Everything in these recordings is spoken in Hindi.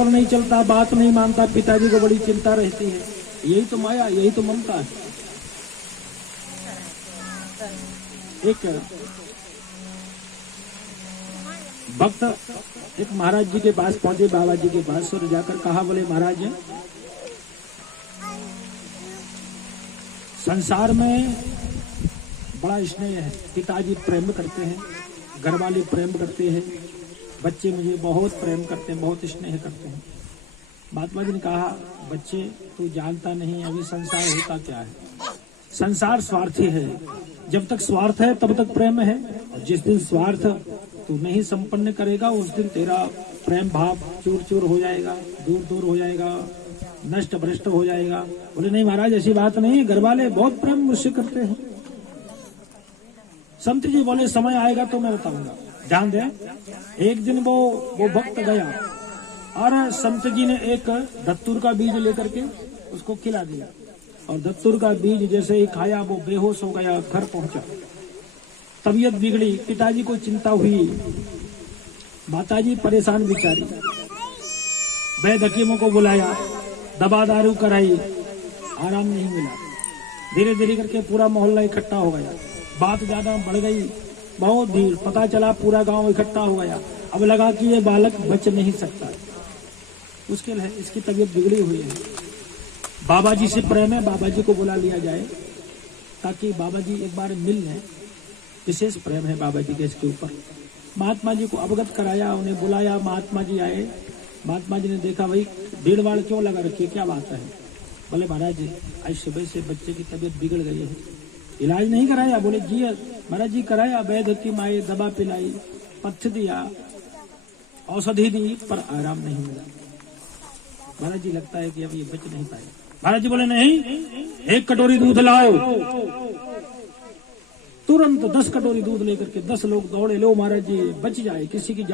पर नहीं चलता, बात नहीं मानता, पिताजी को बड़ी चिंता रहती है। यही तो माया, यही तो ममता है। एक भक्त एक महाराज जी के पास पहुंचे, बाबा जी के पास, और जाकर कहा, बोले महाराज संसार में बड़ा स्नेह है, पिताजी प्रेम करते हैं, घर वाले प्रेम करते हैं, बच्चे मुझे बहुत प्रेम करते हैं, बहुत स्नेह करते हैं। महात्मा जी ने कहा, बच्चे तू जानता नहीं अभी संसार होता क्या है। संसार स्वार्थी है, जब तक स्वार्थ है तब तक प्रेम है, और जिस दिन स्वार्थ तू नहीं संपन्न करेगा उस दिन तेरा प्रेम भाव चूर चूर हो जाएगा, दूर दूर हो जाएगा, नष्ट भ्रष्ट हो जाएगा। बोले नहीं महाराज ऐसी बात नहीं है, घर वाले बहुत प्रेम मुझसे करते हैं। संत जी बोले समय आएगा तो मैं बताऊंगा, ध्यान दें। एक दिन वो भक्त गया और संत जी ने एक धतूर का बीज लेकर के उसको खिला दिया, और धतूर का बीज जैसे ही खाया वो बेहोश हो गया, घर पहुंचा, तबीयत बिगड़ी, पिताजी को चिंता हुई, माताजी परेशान बिचारी, वैद्य हकीमों को बुलाया, दवा दारू कराई, आराम नहीं मिला। धीरे धीरे करके पूरा मोहल्ला इकट्ठा हो गया, बात ज्यादा बढ़ गई, बहुत भीड़, पता चला पूरा गांव इकट्ठा हो गया। अब लगा कि ये बालक बच नहीं सकता, मुश्किल है, इसकी तबीयत बिगड़ी हुई है। बाबा जी से प्रेम है, बाबा जी को बुला लिया जाए ताकि बाबा जी एक बार मिल लें, विशेष प्रेम है बाबा जी के इसके ऊपर। महात्मा जी को अवगत कराया, उन्हें बुलाया, महात्मा जी आए। महात्मा जी ने देखा, भाई भीड़ भाड़ क्यों लगा रखी है, क्या बात है। बोले महाराज जी आज सुबह से बच्चे की तबीयत बिगड़ गई है, इलाज नहीं कराया। बोले जी महाराज जी कराया, वैद्य हकीम आए, दवा पिलाई, पथ्य दिया, औषधि दी, पर आराम नहीं मिला। महाराज जी लगता है कि अब ये बच नहीं पाए। महाराज जी बोले नहीं, 1 कटोरी दूध लाओ। तुरंत 10 कटोरी दूध लेकर के 10 लोग दौड़े, लो महाराज जी बच जाए, किसी की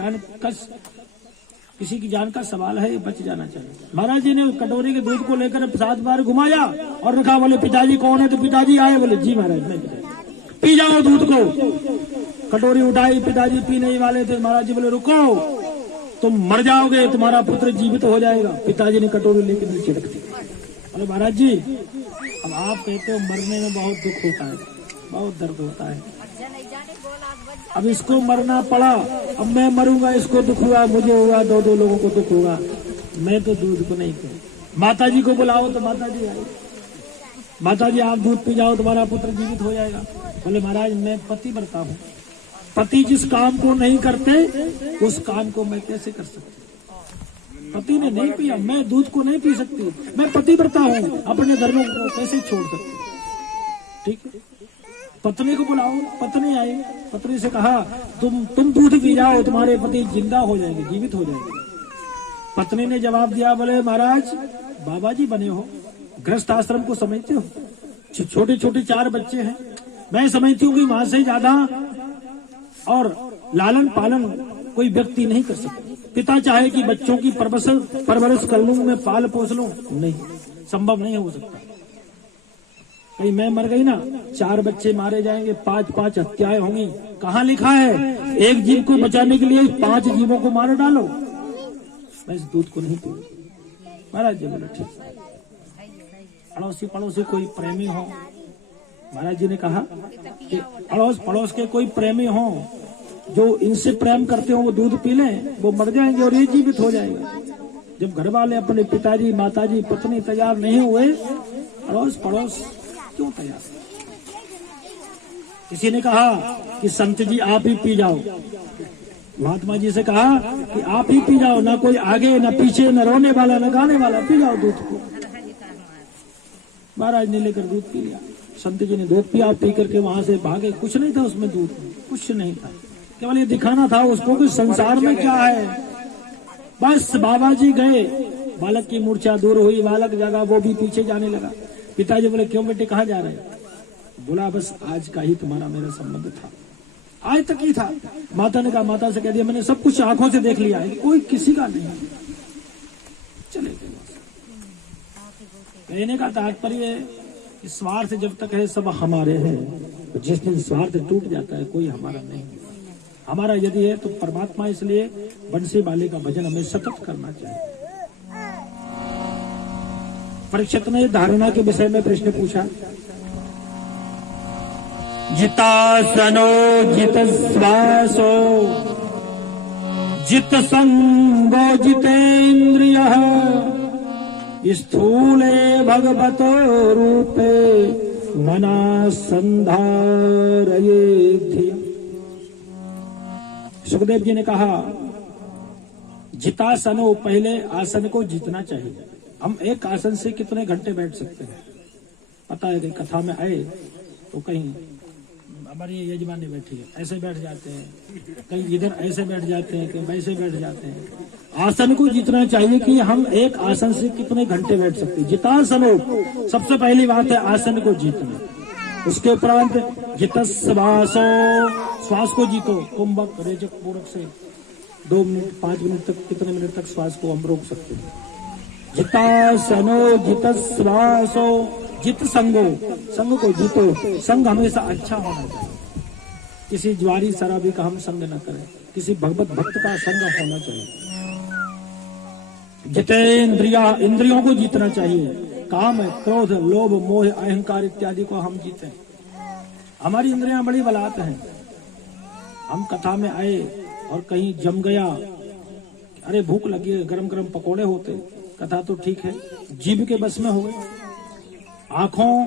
जान का सवाल है, बच जाना चाहिए। महाराज जी ने कटोरी के दूध को लेकर 7 बार घुमाया और रखा। बोले पिताजी कौन है, तो पिताजी आए। बोले जी महाराज मैं पी जाओ दूध को। कटोरी उठाई, पिताजी पीने ही वाले थे। महाराज जी बोले रुको, तुम मर जाओगे, तुम्हारा पुत्र जीवित हो जाएगा। पिताजी ने कटोरी लेकर नीचे रख दी। बोले महाराज जी अब आप कहते हो मरने में बहुत दुख होता है, बहुत दर्द होता है, अब इसको मरना पड़ा, अब मैं मरूंगा, इसको दुख हुआ, मुझे हुआ, 2 लोगों को दुख होगा, मैं तो दूध को नहीं पी। माता जी को बुलाओ, तो माता जी आई। माता जी आप दूध पी जाओ, तुम्हारा पुत्र जीवित हो जाएगा। बोले महाराज मैं पतिव्रता हूँ, पति जिस काम को नहीं करते उस काम को मैं कैसे कर सकती। पति ने नहीं पिया, मैं दूध को नहीं पी सकती, मैं पतिव्रता हूँ, अपने धर्म को कैसे छोड़ सकती। ठीक है, पत्नी को बुलाओ, पत्नी आई, पत्नी से कहा तुम दूध पी जाओ, तुम्हारे पति जिंदा हो जाएंगे, जीवित हो जाएंगे। पत्नी ने जवाब दिया, बोले महाराज बाबा जी बने हो, गृहस्थ आश्रम को समझते हो, छोटे छोटे 4 बच्चे हैं, मैं समझती हूँ कि वहां से ज्यादा और लालन पालन कोई व्यक्ति नहीं कर सकता। पिता चाहे कि बच्चों की परवरिश कर लूं, मैं पाल पोस लूं, नहीं, संभव नहीं हो सकता। कहीं मैं मर गई ना, 4 बच्चे मारे जाएंगे, 5 हत्याएं होंगी। कहाँ लिखा है एक जीव को बचाने के लिए 5 जीवों को मार डालो। मैं इस दूध को नहीं पीऊंगी। महाराज जी बोले ठीक। अड़ोसी पड़ोसी कोई प्रेमी हो, महाराज जी ने कहा कि अड़ोस पड़ोस के कोई प्रेमी हो जो इनसे प्रेम करते हो, वो दूध पी लें, वो मर जाएंगे और ये जीवित हो जाएंगे। जब घर वाले अपने पिताजी माताजी पत्नी तैयार नहीं हुए, अड़ोस पड़ोस क्यों तैयार। किसी ने कहा कि संत जी आप ही पी जाओ, महात्मा जी से कहा कि आप ही पी जाओ, ना कोई आगे ना पीछे, न रोने वाला न गाने वाला, पी जाओ दूध को। महाराज ने लेकर दूध पी लिया। संत जी ने दूध पिया, पी करके वहां से भागे। कुछ नहीं था उसमें, दूध कुछ नहीं था, केवल ये दिखाना था उसको कि संसार में क्या है। बस बाबा जी गए, बालक की मूर्छा दूर हुई, बालक जागा, वो भी पीछे जाने लगा। पिताजी बोले क्यों बेटे कहाँ जा रहे हैं। बोला बस आज का ही तुम्हारा मेरा संबंध था, आज तक ही था। माता ने कहा, माता से कह दिया मैंने सब कुछ आंखों से देख लिया है, कोई किसी का नहीं। चले गए। कहने का तात्पर्य कि स्वार्थ जब तक है सब हमारे हैं, जिस दिन स्वार्थ टूट जाता है कोई हमारा नहीं। हमारा यदि है तो परमात्मा, इसलिए बंसी वाले का भजन हमें सतत करना चाहिए। परीक्षित ने धारणा के विषय में प्रश्न पूछा। जितासनो जित श्वासो जित संगो जितेन्द्रिय स्थूले भगवतो रूपे मना संधारयेद्धि। सुखदेव जी ने कहा, जितासनो, पहले आसन को जीतना चाहिए। हम एक आसन से कितने घंटे बैठ सकते हैं? पता है कि कथा में आए तो कहीं हमारी यजमानी बैठी है, ऐसे बैठ जाते हैं, कहीं इधर ऐसे बैठ जाते हैं, कहीं वैसे बैठ जाते हैं। आसन को जीतना चाहिए कि हम एक आसन से कितने घंटे बैठ सकते हैं। जितासनो, सबसे पहली बात है आसन को जीतना। उसके उपरांत जितश्वासो, श्वास को जीतो। कुंभक रेचक पूरक से 2 मिनट 5 मिनट तक, कितने मिनट तक श्वास को हम रोक सकते हैं। जितासनो जितश्वासो जित संगो, संग को जीतो। संग हमेशा अच्छा होना चाहिए। किसी ज्वारी शराबी का हम संग न करें, किसी भगवत भक्त का संग होना चाहिए। जितेन्द्रिया, इंद्रियों को जीतना चाहिए। काम, क्रोध, लोभ, मोह, अहंकार इत्यादि को हम जीते। हमारी इंद्रियां बड़ी बलात् हैं। हम कथा में आए और कहीं जम गया, अरे भूख लगी है, गरम गरम पकोड़े होते, कथा तो ठीक है, जीभ के बस में हो गए, आंखों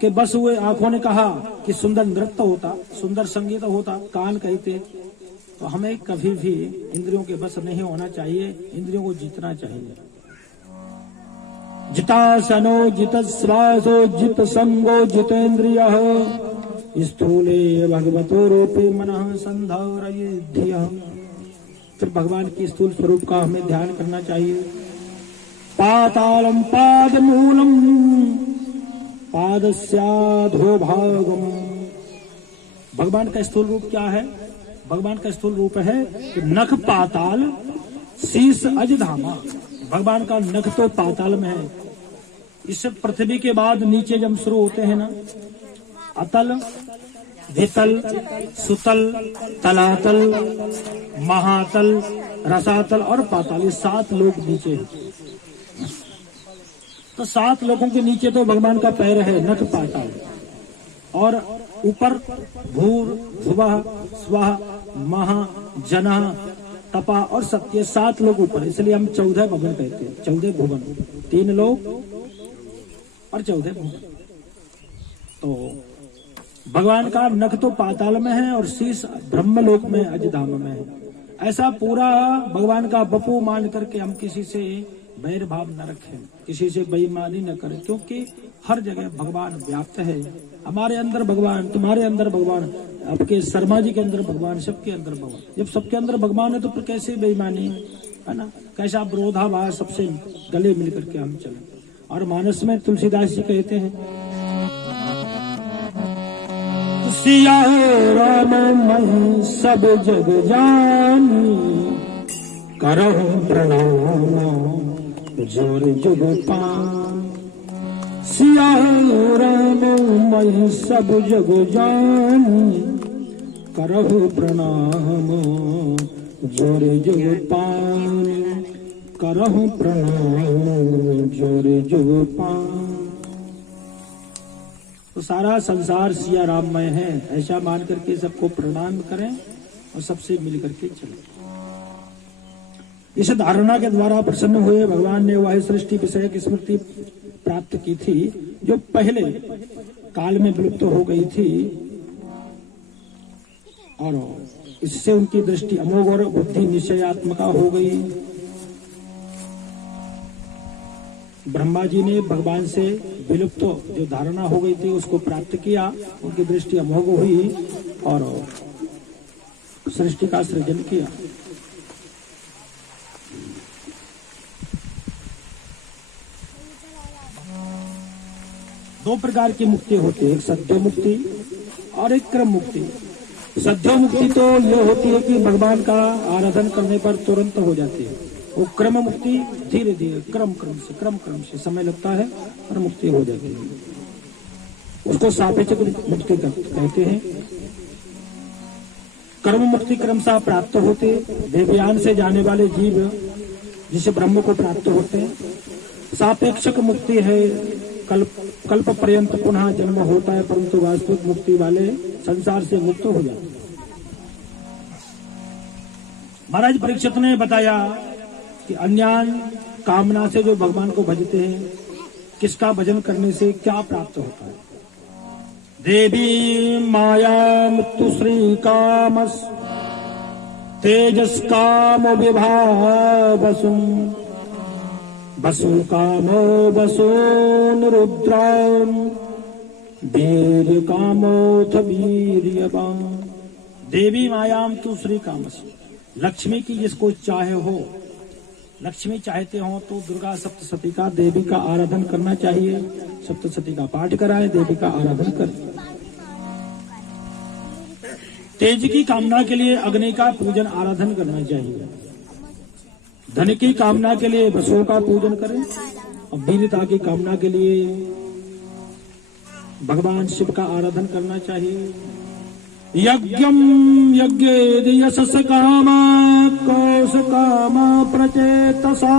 के बस हुए। आंखों ने कहा कि सुंदर नृत्य होता, सुंदर संगीत होता, कान कहते। तो हमें कभी भी इंद्रियों के बस नहीं होना चाहिए, इंद्रियों को जीतना चाहिए। जितासनो जितश्वासो जित संगो जितेन्द्रियः स्थूले भगवतो रूपे मनः संधारयेद्धि। फिर भगवान की स्थूल स्वरूप का हमें ध्यान करना चाहिए। पातालम पादमूलम पादस्याधोभागम। भगवान का स्थूल रूप क्या है? भगवान का स्थूल रूप है कि नख पाताल, शीश अजधामा। भगवान का नख तो पाताल में है। इस पृथ्वी के बाद नीचे जब शुरू होते हैं ना, अतल, वितल, सुतल, तलातल, महातल, रसातल और पाताल, ये 7 लोग नीचे हैं। तो 7 लोगों के नीचे तो भगवान का पैर है, नख पाताल, और ऊपर भूर, भुवः, स्वः, महा, जनः, तपा और सत्य, 7 लोग ऊपर। इसलिए हम 14 भवन कहते हैं। 14 भुवन, 3 लोग और 14 भुवन। तो भगवान का नख तो पाताल में है और शीश ब्रह्मलोक में, अजधाम में है। ऐसा पूरा भगवान का बपू मान करके हम किसी से बैर भाव न रखें, किसी से बेईमानी न करें, क्योंकि हर जगह भगवान व्याप्त है। हमारे अंदर भगवान, तुम्हारे अंदर भगवान, आपके शर्मा जी के अंदर भगवान, सबके अंदर भगवान। जब सबके अंदर भगवान है तो फिर कैसे बेईमानी है ना, कैसा विरोधाभास, सबसे गले मिल करके हम चले। और मानस में तुलसीदास जी कहते हैं, सिया राम मैं सब जग जानी, करहु प्रणाम जोर जुग पान। सिया राम मैं सब जग जानी, करहु प्रणाम जोर जुग पान। करहु प्रणाम जोर जुग पान। तो सारा संसार सिया राममय है, ऐसा मान करके सबको प्रणाम करें और सबसे मिल करके चलें। इस धारणा के द्वारा प्रसन्न हुए भगवान ने वह सृष्टि विषय की स्मृति प्राप्त की थी जो पहले काल में विलुप्त हो गई थी, और इससे उनकी दृष्टि अमोघ और बुद्धि निश्चयात्मका हो गई। ब्रह्मा जी ने भगवान से विलुप्त जो धारणा हो गई थी उसको प्राप्त किया, उनकी दृष्टि अमोघ हुई और सृष्टि का सृजन किया। दो प्रकार की मुक्ति होती है, एक सद्यो मुक्ति और एक क्रम मुक्ति। सद्यो मुक्ति तो ये होती है कि भगवान का आराधन करने पर तुरंत हो जाती है। वो क्रम मुक्ति धीरे धीरे क्रम क्रम से समय लगता है और मुक्ति हो जाती है। उसको सापेक्ष मुक्ति कहते हैं। कर्म मुक्ति क्रमशः प्राप्त होते, देवयान से जाने वाले जीव जिसे ब्रह्म को प्राप्त होते हैं। सापेक्षक मुक्ति है, कल्प पर्यंत पुनः जन्म होता है, परंतु वास्तविक मुक्ति वाले संसार से मुक्त हो जाते हैं। महाराज परीक्षित ने बताया कि अन्यान कामना से जो भगवान को भजते हैं, किसका भजन करने से क्या प्राप्त होता है। देवी माया मुक्तु श्री कामस तेजस काम विभावसुम वसु कामो वसून रुद्राम वीर कामोथ वीर्यवान। देवी मायाम तु श्री कामस, लक्ष्मी की जिसको चाहे हो, लक्ष्मी चाहते हो तो दुर्गा सप्तशती का, देवी का आराधन करना चाहिए। सप्तशती का पाठ कराए, देवी का आराधन करें। तेज की कामना के लिए अग्नि का पूजन आराधन करना चाहिए। धन की कामना के लिए वसुओं का पूजन करें, और वीरता की कामना के लिए भगवान शिव का आराधन करना चाहिए। यज्ञम यज्ञ यशस काम कौश काम प्रचेतसा,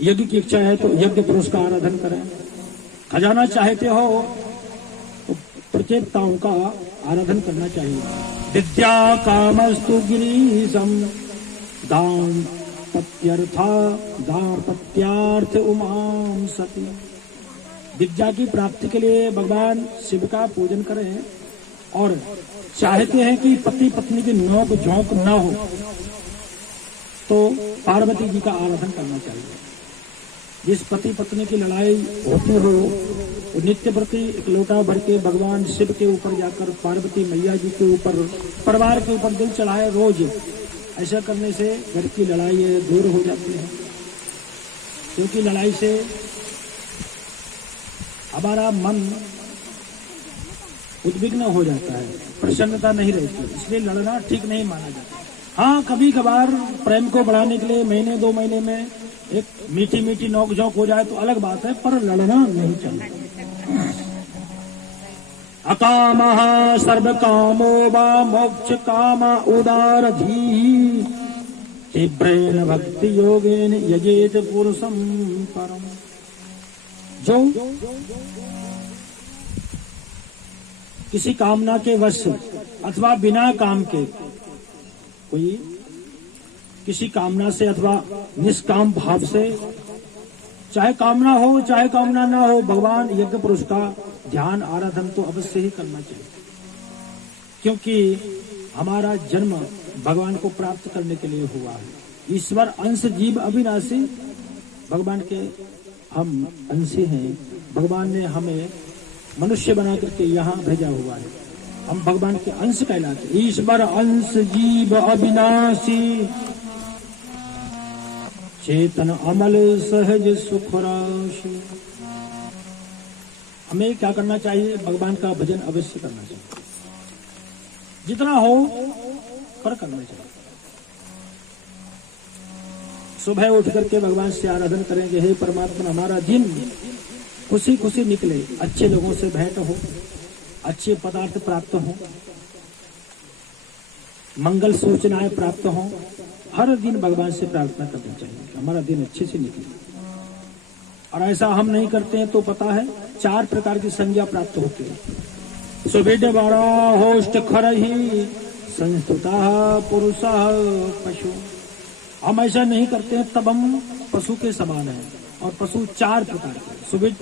यज्ञ की इच्छा है तो यज्ञ पुरुष का आराधन करें। खजाना चाहते हो तो प्रचेताओं का आराधन करना चाहिए। विद्या कामस्तु गिरीशम दाम्पत्यार्थ उमां सती, विद्या की प्राप्ति के लिए भगवान शिव का पूजन करें, और चाहते हैं कि पति पत्नी की नोक झोंक न हो तो पार्वती जी का आराधन करना चाहिए। जिस पति पत्नी की लड़ाई होती हो तो नित्य प्रति एक लोटा भर के भगवान शिव के ऊपर जाकर पार्वती मैया जी के ऊपर, परिवार के ऊपर दिल चढ़ाए रोज। ऐसा करने से घर की लड़ाई दूर हो जाती है, क्योंकि लड़ाई से हमारा मन उद्विग्न हो जाता है, प्रसन्नता नहीं रहती, इसलिए लड़ना ठीक नहीं माना जाता। हाँ, कभी कभार प्रेम को बढ़ाने के लिए महीने 2 महीने में एक मीठी मीठी नोक झोंक हो जाए तो अलग बात है, पर लड़ना नहीं चाहिए। अकामः सर्व कामो वा मोक्ष काम उदारधी तीव्रेण भक्ति योगेन यजेत पुरुषम परम। जो किसी कामना के वश अथवा बिना काम के, कोई किसी कामना से अथवा निष्काम भाव से, चाहे कामना हो चाहे कामना ना हो, भगवान यज्ञ पुरुष का ध्यान आराधन तो अवश्य ही करना चाहिए, क्योंकि हमारा जन्म भगवान को प्राप्त करने के लिए हुआ है। ईश्वर अंश जीव अविनाशी, भगवान के हम अंशी हैं। भगवान ने हमें मनुष्य बना करके यहाँ भेजा हुआ है, हम भगवान के अंश कहलाते। ईश्वर अंश जीव अविनाशी चेतन अमल सहज सुख राशि। हमें क्या करना चाहिए? भगवान का भजन अवश्य करना चाहिए, जितना हो कर करना चाहिए। सुबह उठ करके भगवान से आराधन करेंगे, हे परमात्मा हमारा दिन खुशी खुशी निकले, अच्छे लोगों से भेंट हो, अच्छे पदार्थ प्राप्त हो, मंगल सूचनाएं प्राप्त हो। हर दिन भगवान से प्रार्थना करनी चाहिए, हमारा दिन अच्छे से निकले। और ऐसा हम नहीं करते हैं तो पता है 4 प्रकार की संज्ञा प्राप्त होती है। सुविड बड़ा होष्ट खरही संस्तुता पुरुष पशु। हम ऐसा नहीं करते हैं तब हम पशु के समान हैं। और पशु 4 प्रकार के, सुविड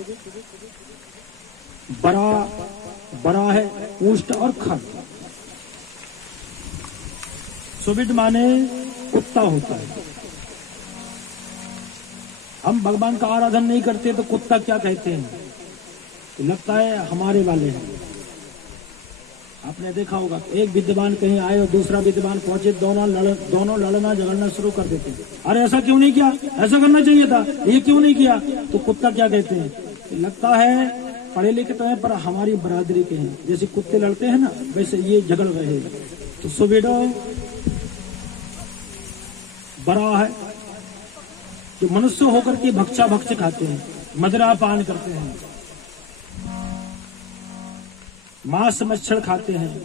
बड़ा है, उष्ट और खर। सुविड माने कुत्ता होता है। हम भगवान का आराधन नहीं करते तो कुत्ता क्या कहते हैं? तो लगता है हमारे वाले हैं। आपने देखा होगा, एक विद्वान कहीं आए और दूसरा विद्वान पहुंचे, दोनों लड़ना झगड़ना शुरू कर देते हैं। अरे ऐसा क्यों नहीं किया, ऐसा करना चाहिए था, ये क्यों नहीं किया? तो कुत्ता क्या कहते हैं? तो लगता है पढ़े लिखे तो हैं पर हमारी बरादरी के हैं। जैसे कुत्ते लड़ते हैं ना, वैसे ये झगड़ रहे हैं। तो सुबेड़ो बड़ा है, जो मनुष्य होकर के भक्षा भक्ष खाते हैं, मदिरा पान करते हैं, मांस मच्छर खाते हैं,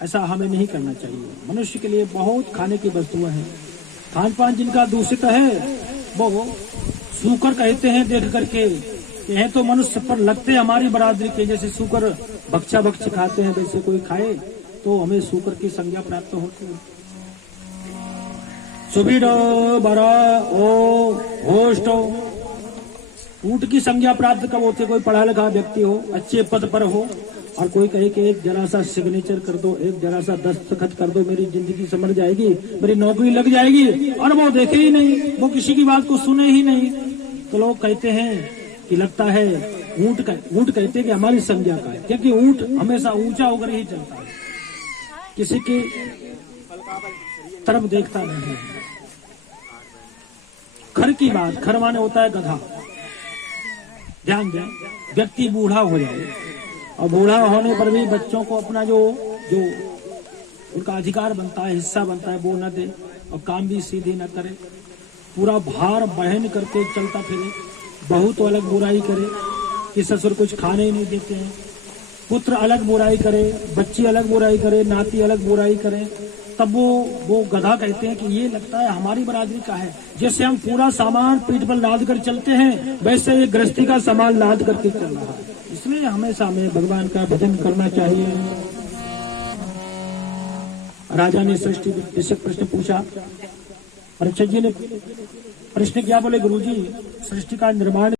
ऐसा हमें नहीं करना चाहिए। मनुष्य के लिए बहुत खाने की वस्तुएं हैं, खान पान जिनका दूषित है वो सूकर कहते हैं देख करके, यह तो मनुष्य पर लगते हमारी बरादरी के, जैसे सूकर भक्षा भक्ष खाते हैं वैसे कोई खाए तो हमें सूकर की संज्ञा प्राप्त होती है। सुबीरो बरा ओ होस्ट, ऊंट की संज्ञा प्राप्त कब होती है? कोई पढ़ा लिखा व्यक्ति हो, अच्छे पद पर हो और कोई कहे कि एक जरा सा सिग्नेचर कर दो, एक जरा सा दस्तखत कर दो, मेरी जिंदगी समझ जाएगी, मेरी नौकरी लग जाएगी, और वो देखे ही नहीं, वो किसी की बात को सुने ही नहीं, तो लोग कहते हैं कि लगता है ऊंट कहते हैं कि हमारी संज्ञा का है, क्योंकि ऊंट हमेशा ऊंचा होकर ही चलता है, किसी की तरफ देखता नहीं है। खर की बात, खर माने होता है गधा। ध्यान दें, व्यक्ति बूढ़ा हो जाए और बूढ़ा होने पर भी बच्चों को अपना जो उनका अधिकार बनता है, हिस्सा बनता है, वो न दे और काम भी सीधे न करे, पूरा भार बहन करके चलता फिरे, बहू तो अलग बुराई करे कि ससुर कुछ खाने ही नहीं देते हैं, पुत्र अलग बुराई करे, बच्ची अलग बुराई करे, नाती अलग बुराई करे, तब वो गधा कहते हैं कि ये लगता है हमारी बरादरी का है। जैसे हम पूरा सामान पीठ पर लाद कर चलते हैं वैसे ये गृहस्थी का सामान लाद करके चल रहा है। इसलिए हमेशा हमें भगवान का भजन करना चाहिए। राजा ने सृष्टि विषयक प्रश्न पूछा, परीक्षित जी ने प्रश्न किया, बोले गुरुजी सृष्टि का निर्माण